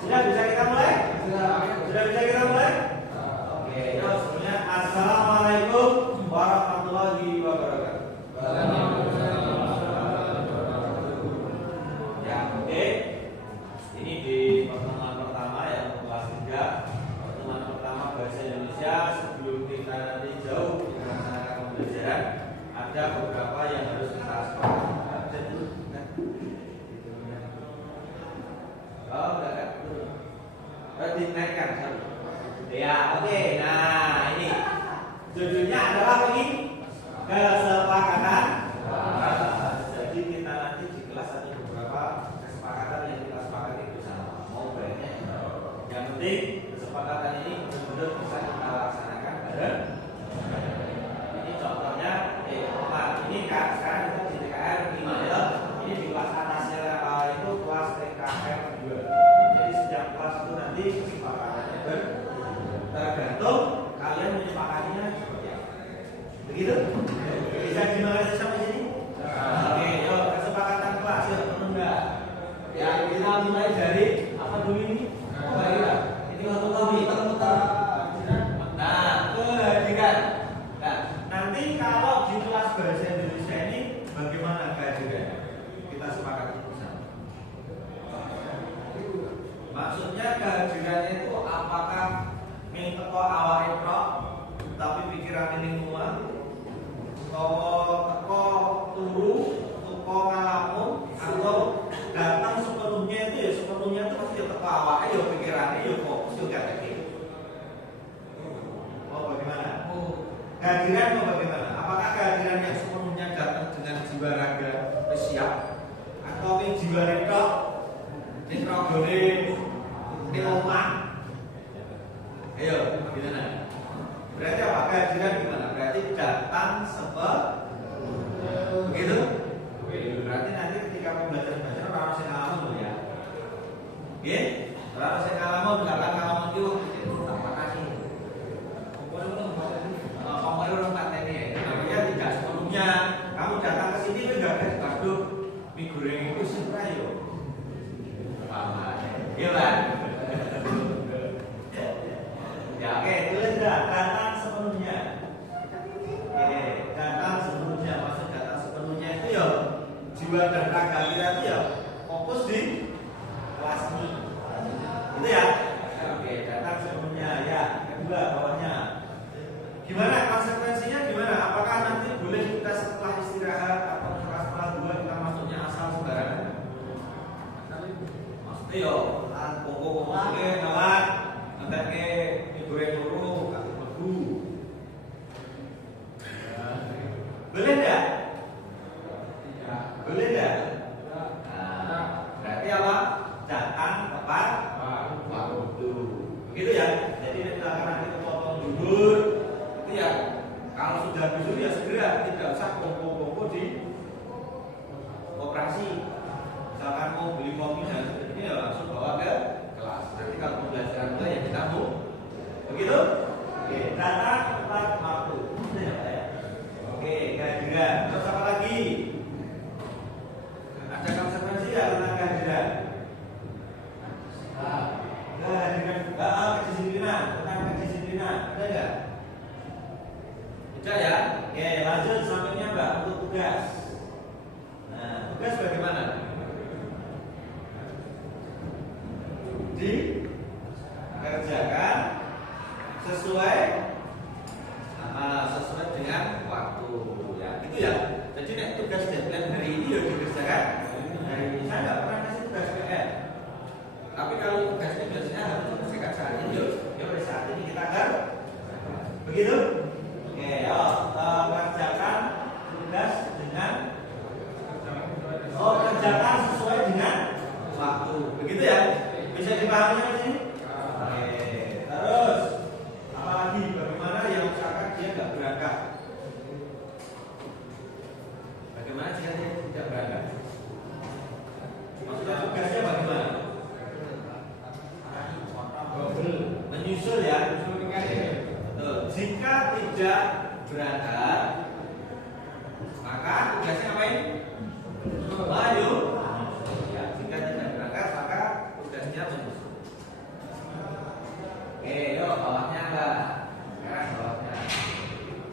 Sudah bisa kita mulai? Sudah bisa kita mulai? Oke, sebelumnya assalamualaikum warahmatullahi wabarakatuh. Ya, oke. Ini di pertemuan pertama yang kelas 3. Pertemuan pertama bahasa Indonesia. Sebelum kita nanti jauh melaksanakan pembelajaran, ada beberapa yang harus kita sepakati. Oh, enggak kan? Dinaikkan satu. Ya, oke. Nah, ini judulnya adalah ini kesepakatan. Jadi kita nanti di kelas ada beberapa kesepakatan yang kita sepakati bersama. Mau baiknya, yang penting kesepakatan ini benar-benar bisa kita laksanakan bareng. Ini contohnya, ini kan sekarang kita di TKR 5 ya. Ini di kelas atasnya itu kelas TKR 2. Jadi setiap kelas itu nanti kesepakatannya tergantung kalian menyepakatinya seperti apa. Begitu? Bisa dimulai sampai sini? Oke, yuk kesepakatan kelas yuk menunda. Ya kita mulai dari apa dulu ini? Ini untuk kami. Nah, kehadiran. Nah, nanti kalau di kelas bahasa Indonesia ini bagaimana kehadirannya? Kita sepakati bersama. Maksudnya kehadirannya itu apakah ini teko awake tok tapi pikiran ini muat, teko turu, teko ngalamun, atau datang sepenuhnya itu ya sepenuhnya itu pasti teko awake ya pikirannya ya fokus juga kayak oh bagaimana? Kehadiran mau bagaimana? Apakah kehadiran yang sepenuhnya datang dengan jiwa raga siap atau jiwa raga ini rogone ini omah? Ayo, gimana? Berarti apa? Kehadiran gimana? Berarti datang begitu? Berarti nanti ketika pembelajaran orang sing ngalamun ya. Nggih? Orang sing ngalamun dalam ngalamun itu terima kasih. Pokoknya orang pateni ya. Namanya tidak sepenuhnya kamu datang ke sini enggak ada waduh mie goreng itu surah yo. Iya kan? Ya oke, tulis datang sepenuhnya. Oke, datang sepenuhnya. Maksud datang sepenuhnya itu ya jiwa dan raga kita itu ya fokus di kelas ini. Itu ya. Oke, datang sepenuhnya. Ya, kedua bawahnya. Gimana konsekuensinya gimana? Apakah nanti boleh kita setelah istirahat atau setelah 2 kita masuknya asal sembarangan? Maksudnya yo pokok-pokok ngalat ngeteke goreng loro kasih mlebu. Boleh enggak? Boleh enggak? Nah, berarti apa? Datang tepat waktu. Begitu ya. Jadi nanti potong dulu. Itu ya. Kalau sudah dulu ya segera, tidak usah kongko-kongko di operasi. Misalkan mau beli kopi dan sebagainya ya langsung bawa ke kelas. Nanti kalau pembelajaran mulai ya kita mau Begitu? Oke, datang tepat waktu. Itu ya Pak ya. Oke, kehadiran. Terus apa lagi? Ada konsekuensi ya tentang kehadiran? Kehadiran kedisiplinan, tentang kedisiplinan. Ada nggak? Tidak ya? Oke, lanjut selanjutnya Mbak untuk tugas. Nah, tugas bagaimana? Dikerjakan sesuai dengan waktu ya, gitu ya. Jadi nek tugas deadline hari ini ya dikerjakan hari ini. Saya nggak pernah kasih tugas PR. Tapi kalau tugasnya biasanya harus dikerjakan saat ini, ya saat ini kita akan begitu. Oke, kerjakan tugas dengan kerjakan sesuai dengan waktu. Begitu ya? Bisa dipahami di sini? Oke. Terus apalagi bagaimana yang misalkan dia nggak berangkat? Bagaimana jika dia tidak berangkat? Maksudnya tugasnya bagaimana? Menyusul ya? Betul. Jika tidak berangkat, maka tugasnya ngapain? Maju. Ya, jika tidak berangkat, maka tugasnya menyusul. Oke, yuk bawahnya Mbak. Sekarang bawahnya.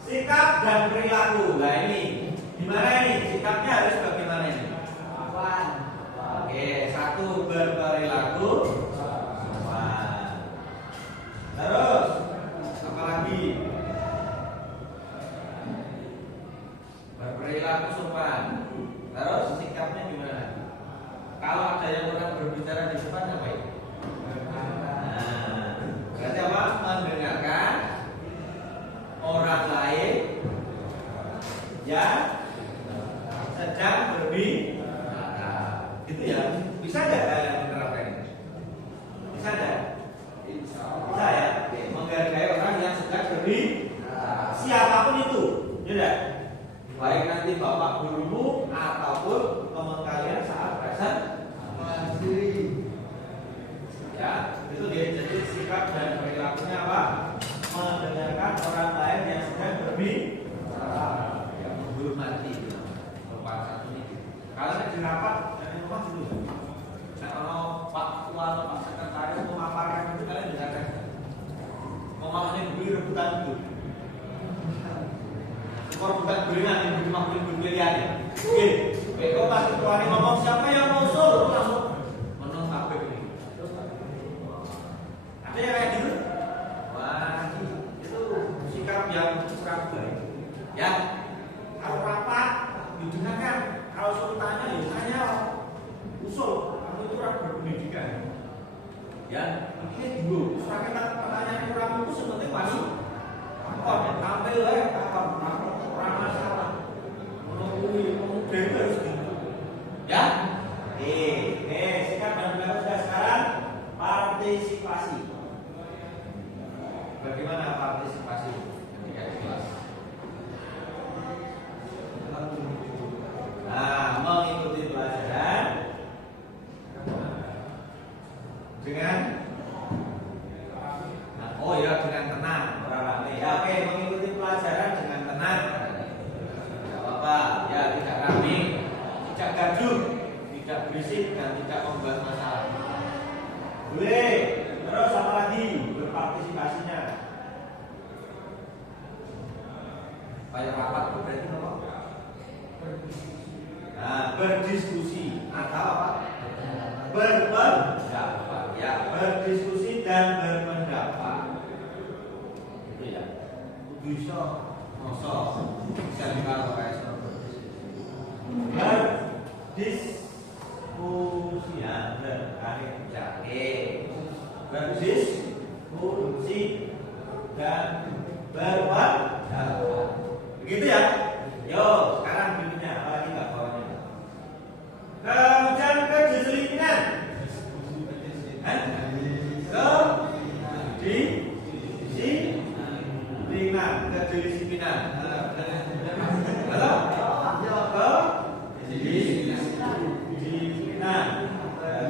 Sikap dan perilaku. Nah ini, gimana ini? Sikapnya harus bagaimana ini? Oke, satu berperilaku. Terus apa lagi? Berperilaku sopan. Terus sikapnya gimana? Kalau ada yang orang berbicara di depan ngapain? Nah, berarti apa? Mendengarkan orang lain yang sedang berbicara. Gitu ya? Bisa nggak kalian menerapkan ini? Bisa nggak? Bisa ya? Oke. Menghargai orang yang sedang berbicara. Siapapun itu, ya. Baik nanti bapak gurumu ataupun teman kalian saat presentasi. Ya, itu dia. Jadi sikap dan perilakunya apa? Mendengarkan orang lain yang sedang berbicara, yang menghormati. Merupakan satu ini. Kalian di rapat dari rumah dulu. Kalau Pak Tuan, Pak Sekretaris memaparkan itu kalian dengarkan. Ngomongnya beli rebutan itu. Skor bukan beringan yang cuma pilihan ya. Oke, kalau pas ketuanya ngomong siapa yang mau usul, langsung menang sampai ini. Ada yang kayak gitu? Wah, itu sikap yang kurang baik. Ya, kalau rapat didengarkan, kalau suruh tanya ya tanya, usul. Kamu itu orang berpendidikan. Ya, ini dulu. Soalnya pertanyaan kurang itu sebenarnya masuk. Tampil ya, orang masalah menunggu harus gitu ya. Sikap dan perilaku sudah. Sekarang partisipasi. Bagaimana partisipasi ketika di kelas? Nah, mengikuti pelajaran dengan dengan tenang, orang rame. Ya, oke, mengikuti pelajaran dengan tenang. Tidak apa-apa, ya tidak rame, tidak gaduh, tidak berisik dan tidak membuat masalah. Boleh. Terus apa lagi? Berpartisipasinya. Kayak rapat itu berarti apa? Nah, berdiskusi atau apa? Berpendapat. Ya, berdiskusi dan berpendapat. Itu ya. Bisa kalau kayak berdiskusi ya, berdiskusi dan berpendapat. Begitu ya. Yo, sekarang berikutnya apa lagi Mbak bawahnya? Kemudian kedisiplinan. Kedisiplinan. Halo? Kedisiplinan.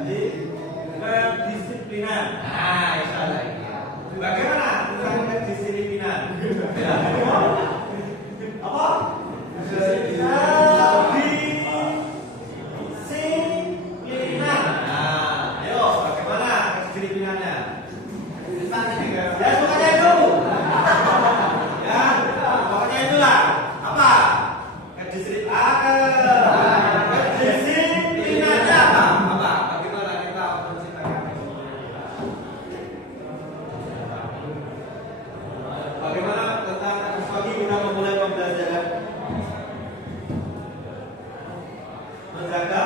Jadi kedisiplinan. Nah, itu lagi. Bagaimana? Ya, pokoknya itu. Ya, pokoknya itulah. Apa? Kedisiplinannya apa? Apa? Bagaimana kita menciptakan? Bagaimana tentang pagi guna memulai pembelajaran? Menjaga.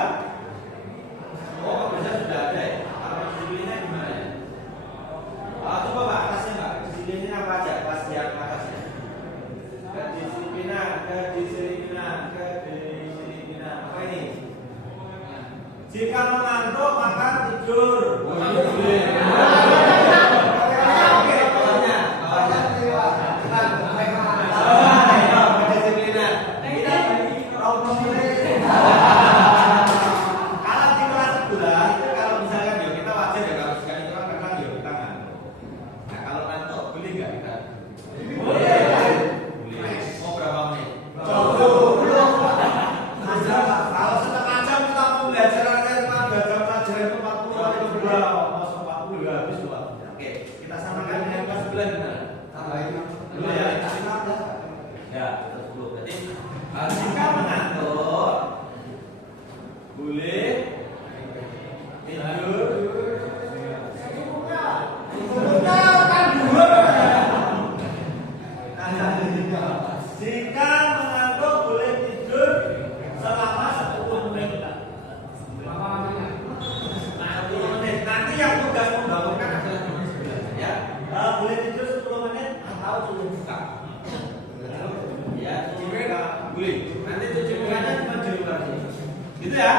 Oh, pembelajaran sudah ada ya. Kalau disiplinnya gimana ya? Coba Pak, atasnya Pak. Disiplinnya apa aja? Kelas yang atasnya. Kedisiplinan. Apa ini? Jika mengantuk maka tidur. Jika mengantuk boleh tidur. Jika mengantuk boleh tidur selama 10 menit. Nanti yang tugas membangunkan adalah ya. Boleh tidur 10 menit atau sudah buka. Ya, boleh. Nanti cuci mukanya cuma di luar sini. Gitu ya?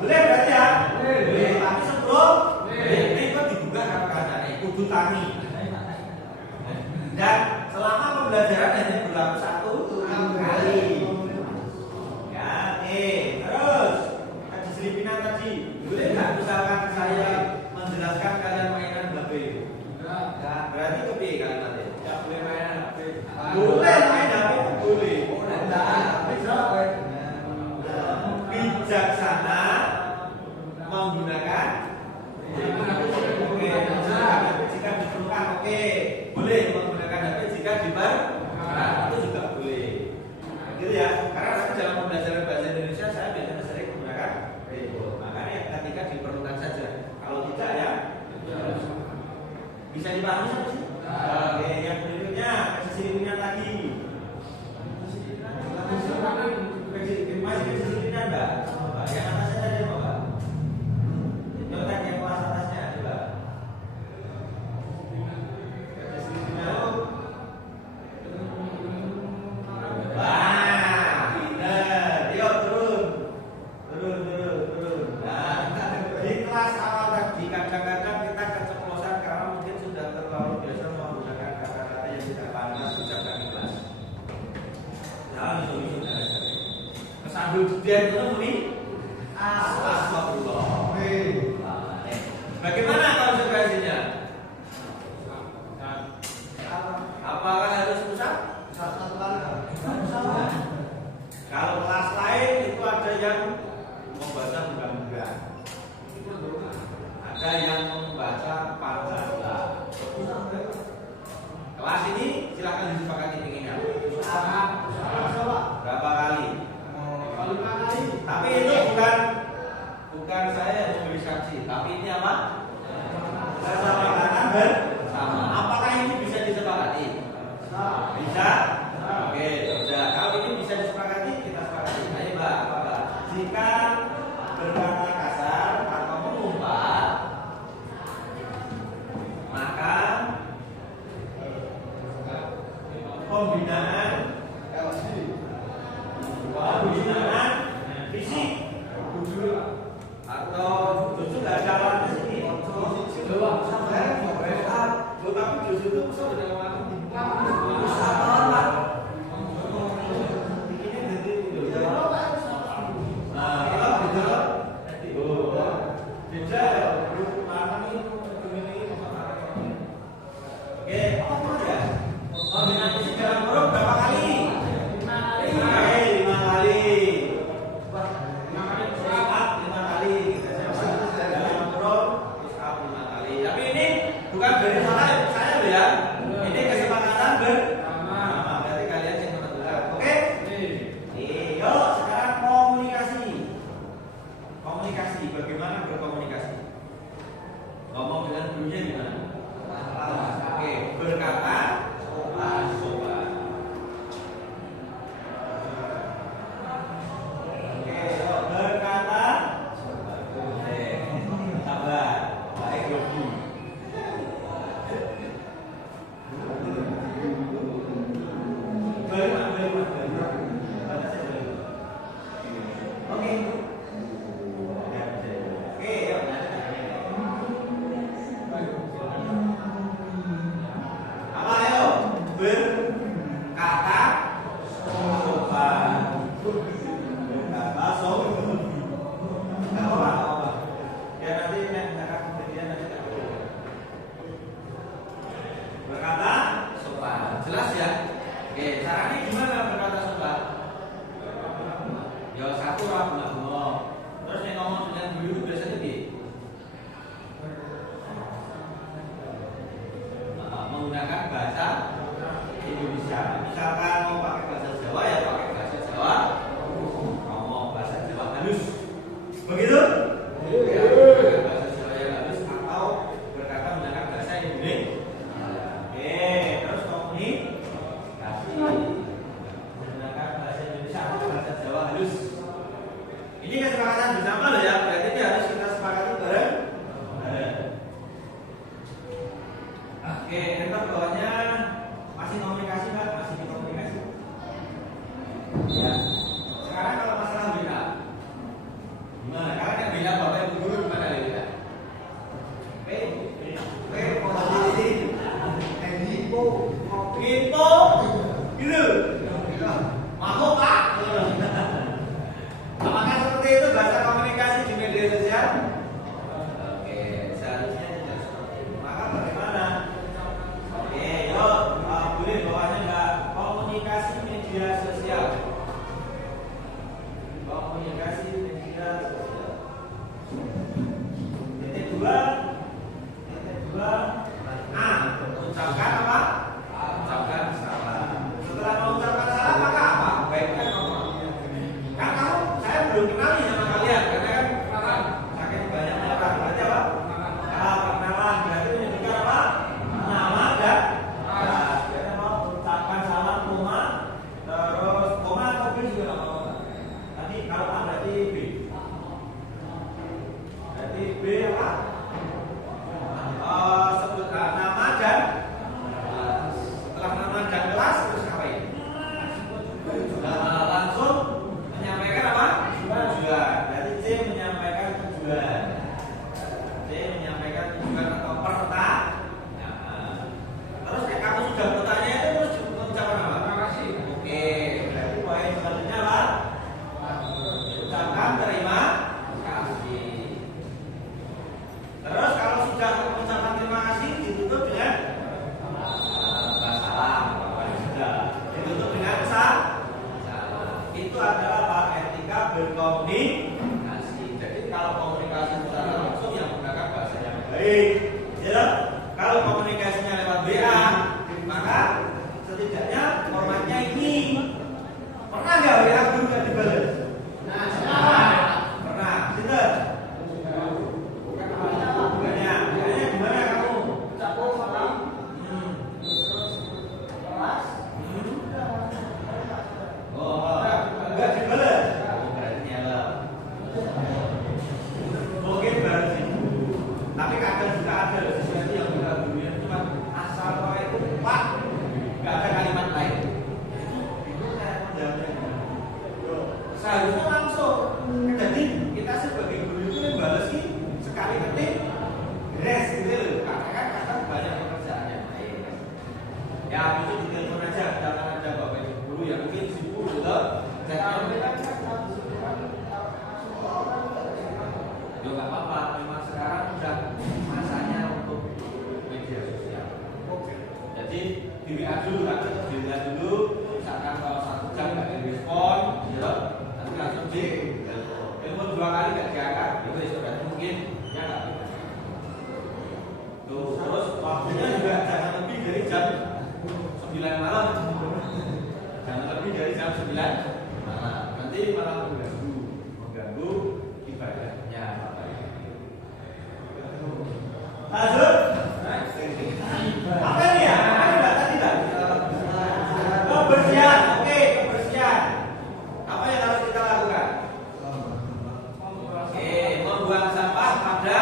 Boleh berarti ya? Boleh. Tapi sebelum ini kok dibuka keadaannya kudu tangi. Dan selama pembelajaran hanya berlaku 1 kali. Ya, oke. Terus kedisiplinan tadi. Boleh nggak misalkan saya menjelaskan kalian mainan HP? Enggak. Berarti kepi kalimatnya? Ya boleh mainan HP. Boleh main HP boleh. Bijaksana menggunakan oke. Jika diperlukan oke. Boleh menggunakan HP jika diperlukan itu juga boleh. Gitu ya. Karena nanti dalam pembelajaran bahasa Indonesia saya biasanya sering menggunakan handphone. Makanya ketika diperlukan saja. Kalau tidak ya bisa dipahami sampai sini? Oke, yang berikutnya kedisiplinan lagi. Masih kedisiplinan enggak? Yang atasnya tadi apa Pak? Contoh yang kelas atasnya coba. Kedisiplinan. Wah, pinter. Yuk turun. Nah, di kelas awal tadi kadang-kadang kita keceplosan karena mungkin sudah terlalu biasa menggunakan kata-kata yang tidak pantas ucapkan di kelas. Jangan itu sambil jeda itu muni astagfirullah. Bagaimana konsekuensinya? Apakah harus usah? Kalau kelas lain itu ada yang membaca bukan-bukan, ada yang membaca Pancasila. Kelas ini silakan disepakati inginnya. Berapa kali? Tapi ini bukan saya yang memberi saksi, tapi ini apa? Saya sampaikan bersama. Apakah ini bisa disepakati? Bisa? Oke, sudah. Kalau ini bisa disepakati, kita sepakati. Ayo Mbak, apakah? Jika berkata kasar atau mengumpat, maka pembinaan fisik atau justru nggak ada lawan di sini. Tapi justru itu sudah dengan waktu. Bukan dari saya loh ya. Ini kesepakatan bersama. Berarti kalian yang menentukan. Oke? Yuk sekarang komunikasi. Komunikasi, bagaimana berkomunikasi? Ngomong dengan gurunya gimana? Oke, berkata sopan. Oke, yuk berkata sopan. Oke, sabar. Baik, Yogi. Menggunakan bahasa Indonesia. Misalkan mau pakai bahasa Jawa ya pakai bahasa Jawa. Mau bahasa Jawa halus. Begitu? Ya, menggunakan bahasa Jawa yang halus atau berkata menggunakan bahasa Indonesia. Oke, terus komunikasi menggunakan bahasa Indonesia atau bahasa Jawa halus. Ini kesepakatan bersama loh ya. Berarti ini harus kita sepakati bareng. Oke, enter bawahnya masih komunikasi Pak, masih di komunikasi. Ya. Sekarang kalau masalah beda, gimana? Karena yang beda Bapak Ibu guru gimana beda? Info, gitu. Mau Pak? Apakah seperti itu bahasa komunikasi di media sosial? Oke, seharusnya tidak seperti itu. Maka bagaimana? Oke, yuk, boleh bawahnya Mbak. Komunikasi media sosial. Komunikasi media sosial. Titik dua. A. Ucapkan apa? Ucapkan salah. Setelah mengucapkan salah maka apa? Baikkan ngomong. Kan kamu, saya belum kenali sama kalian, karena kan saking banyaknya kan berarti apa? Perkenalan berarti menunjukkan apa? Nama dan biasanya mau ucapkan salam koma, terus koma atau B juga nggak apa-apa. Nanti kalau A berarti B. Berarti B apa? Sebut nama dan setelah nama dan kelas terus ngapain? Langsung menyampaikan apa? Tujuan. Berarti C menyampaikan tujuan. C menyampaikan tujuan atau pertanyaan. Terus kamu sudah bertanya itu terus mengucapkan apa? Terima kasih. Oke. Berarti poin selanjutnya apa? Ucapkan terima kasih. Terus kalau sudah mengucapkan terima kasih ditutup dengan salam. Sudah ditutup dengan salam. Itu adalah apa? Etika berkomunikasi. Jadi kalau komunikasi secara langsung yang menggunakan bahasa yang baik, ya. Kalau komunikasinya lewat WA, maka setidaknya formatnya ini. Pernah nggak WA guru nggak dibalas? Pernah. Tidak. Bukannya gimana kamu? Ucapkan salam. Enggak dibalas. Berarti nyala. Mungkin baru sih. Tapi kadang juga ada sesuatu yang kita gurunya cuma asal orang itu Pak, nggak ada kalimat lain. Itu saya menjawabnya. Seharusnya langsung. Jadi kita sebagai guru itu balas sih sekali ketik beres gitu loh. Karena kan kadang banyak pekerjaannya. Ya itu di telepon aja, jangan ada Bapak Ibu guru yang mungkin sibuk gitu. Ya nggak apa-apa, memang sekarang udah masanya untuk media sosial. Jadi di WA dulu kan, di WA dulu, misalkan kalau 1 jam nggak direspon, ya, nanti langsung di telepon 2 kali nggak diangkat, itu sudah mungkin ya nggak bisa. Terus 9 malam. Nanti malah mengganggu ibadahnya. Lanjut. Apa ini ya? Ada tadi kan? Kebersihan. Oke, kebersihan. Apa yang harus kita lakukan? Oke, membuang sampah pada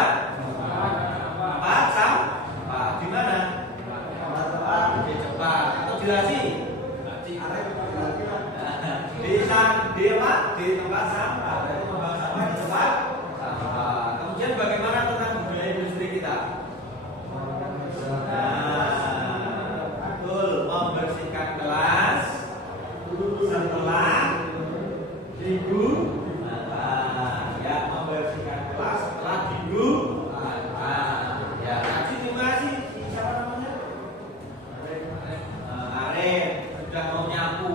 tempat sampah. Di mana? Di tempat atau di laci? Di tempat sampah. Jadi membuang sampah di tempat sampah. Kemudian bagaimana tentang budaya industri kita? Betul, membersihkan kelas setelah digunakan. Ya, membersihkan kelas setelah digunakan. Ya, terima kasih. Siapa namanya? Arif sudah mau nyapu.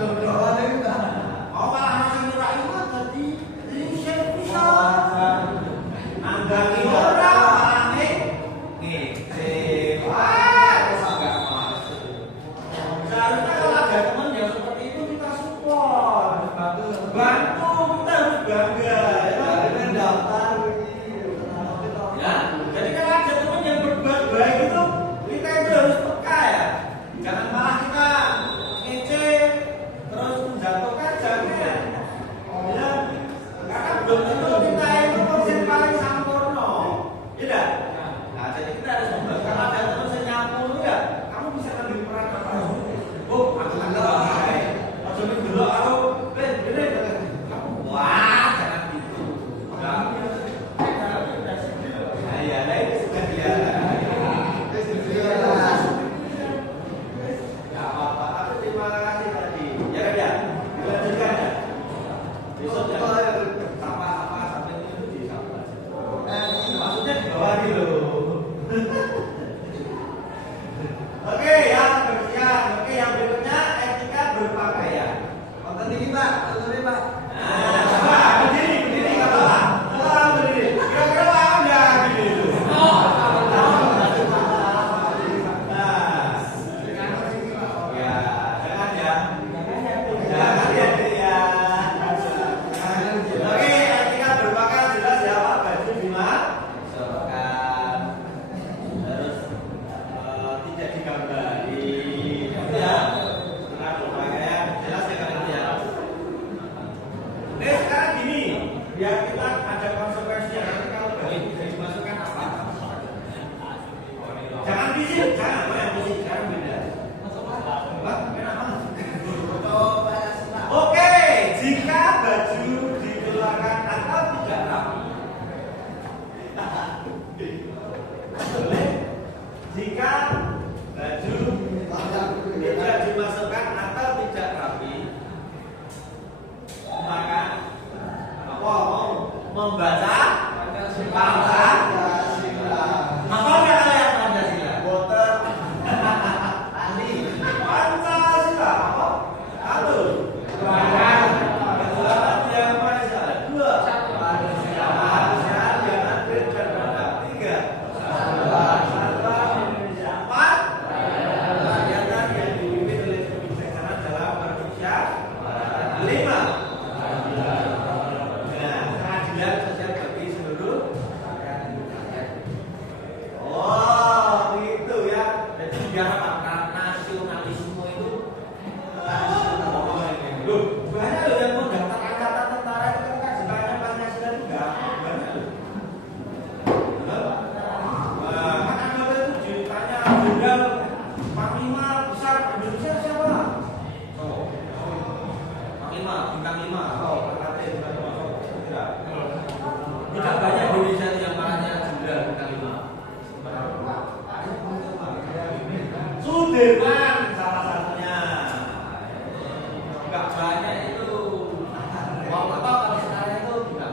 Oh, malah anak nyurak itu tadi. Ini bisa. Anda kira malah nih. Seharusnya kalau ada teman yang seperti itu kita support, bantu, kita harus bangga. Ya, jadi kalau ada teman yang berbuat baik itu kita itu harus peka ya. Jangan malah kita ngece terus menjatuhkan, jangan. Ya, karena belum tentu kita itu persen paling sempurna, tidak? Nah, jadi kita harus membuat. Kalau ada teman yang nyapu itu ya, kamu bisa ambil peran apa? Oh, aku baik. Aku dulu aku, bener. Wah, jangan gitu. Nah, ya, ini sudah dia. Ya apa? Aku terima kasih tadi. Ya kan ya? Dilanjutkan ya. Besok ya. Apa sampai itu di sampah. Maksudnya di bawah dulu. Oke, yang kebersihan. Oke, yang berikutnya etika berpakaian. Konten tinggi Pak, konten Pak. Nah, coba berdiri ke bawah. Berdiri. Kira-kira Pak udah gini itu. Ya, jangan ya. Jangan ya. Oke, etika berpakaian jelas ya Pak. Baju dimasukkan. Terus tidak digambari. Ya. Etika berpakaian jelas ya kan ya. Oke, sekarang gini, biar kita ada konsekuensinya. Nanti kalau baju tidak dimasukkan apa? Jangan fisik, jangan fisik, sekarang beda. Kenapa? Oke, jika baju dikeluarkan atau tidak rapi. Jika baju tidak dimasukkan atau tidak rapi, maka apa mau membaca Pancasila. Apa nggak kalian Pancasila? Boten. Ahli. Pancasila apa? Satu. Ketuhanan yang Maha Esa. Dua. Manusia yang adil dan beradab. Tiga. Persatuan Indonesia. Empat. Rakyatan yang dipimpin oleh kebijaksanaan dalam berbicara. Lima. Keadilan sosial bagi seluruh rakyat Indonesia. Oh, begitu ya. Jadi biar apa? Nasionalisme itu loh, banyak loh yang mau daftar angkatan tentara itu kan kajiannya Pancasila juga banyak loh. Kan anggota itu ditanya jenderal Panglima besar Indonesia siapa? Panglima, bintang 5. Tidak banyak Indonesia yang marahnya jenderal bintang 5. Sudirman salah satunya. Enggak banyak itu. Mau apa kalau sekarang itu tidak.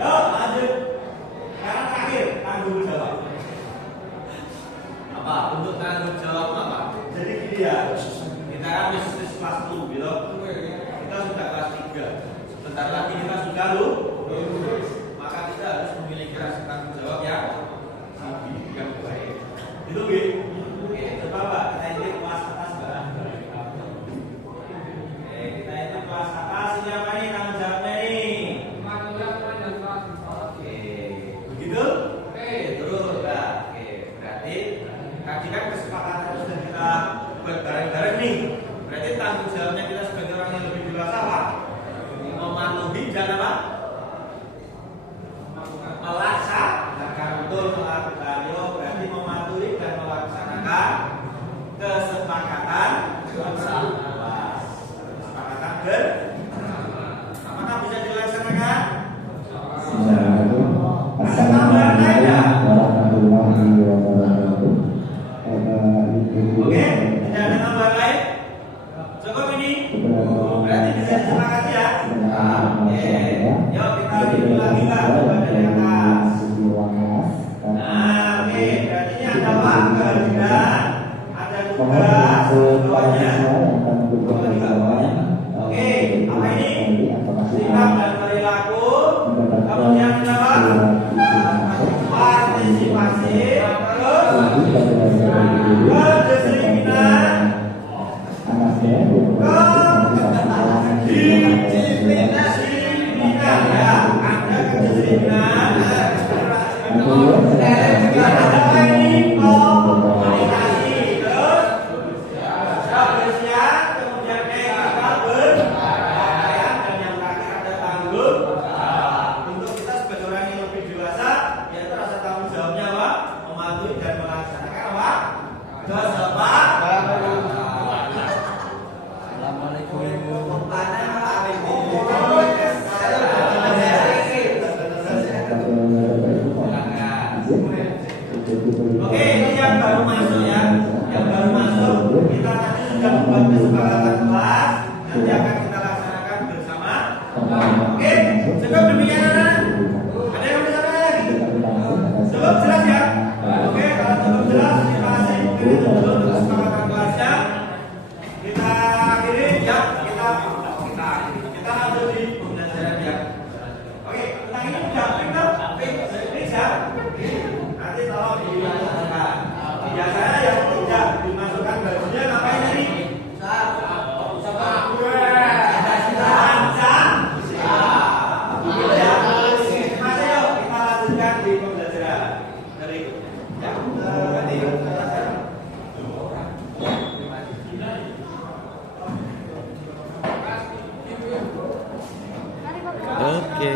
Yuk lanjut. Sekarang terakhir tanggung jawab. Apa? Untuk tanggung jawab apa? Jadi gini ya. Kita kan bisnis kelas 2 belum. Kita sudah kelas 3. Sebentar lagi kita sudah lulus. Maka kita harus memiliki rasa tanggung jawab yang baik. Itu gitu. Oke, coba Pak, kita intip kelas atas Pak. Tadi kan kesepakatan sudah kita buat bareng-bareng nih. Berarti tanggung jawabnya kita sebagai orang yang lebih dewasa apa? Mematuhi dan apa? Melaksanakan, betul melakukan. Yo, berarti mematuhi dan melaksanakan kesepakatan bersama. Kesepakatan apakah bisa dilaksanakan? Oke, tidak ada tambahan lain? Cukup ini? Berarti bisa disepakati ya? Oke, yuk kita review lagi lah coba dari atas. Nah, oke, berarti ini ada apa? Kewajiban, ada tugas, bawahnya. Oke, apa ini? Sikap dan perilaku. Kemudian apa? Partisipasi. Terus kedisiplinan. Disiplinan ya, ada kedisiplinan. Ada apa ini? Komunikasi. Terus kebersihan, kemudian etika berpakaian, dan yang terakhir ada tanggung jawab. Untuk kita sebagai orang yang lebih dewasa, yaitu rasa tanggung jawabnya apa? Mematuhi dan melaksanakan apa? Kesepakatan. Oke, ini yang baru masuk ya. Yang baru masuk, kita tadi sudah membuat kesepakatan kelas. Nanti akan kita laksanakan bersama. Oke, cukup demikian anak. Ada yang mau disampaikan lagi? Cukup jelas ya? Oke, kalau cukup jelas, terima kasih. Mungkin itu dulu untuk kesepakatan kelasnya. Kita akhiri ya. Kita lanjut di pembelajaran ya. Oke, tentang ini udah fix ya. Nanti tolong dilaksanakan. Biasanya yang tidak dimasukkan bajunya ngapain tadi? Lancar. Gitu ya. Masih yuk kita lanjutkan di pembelajaran berikutnya. Ya, nanti Oke.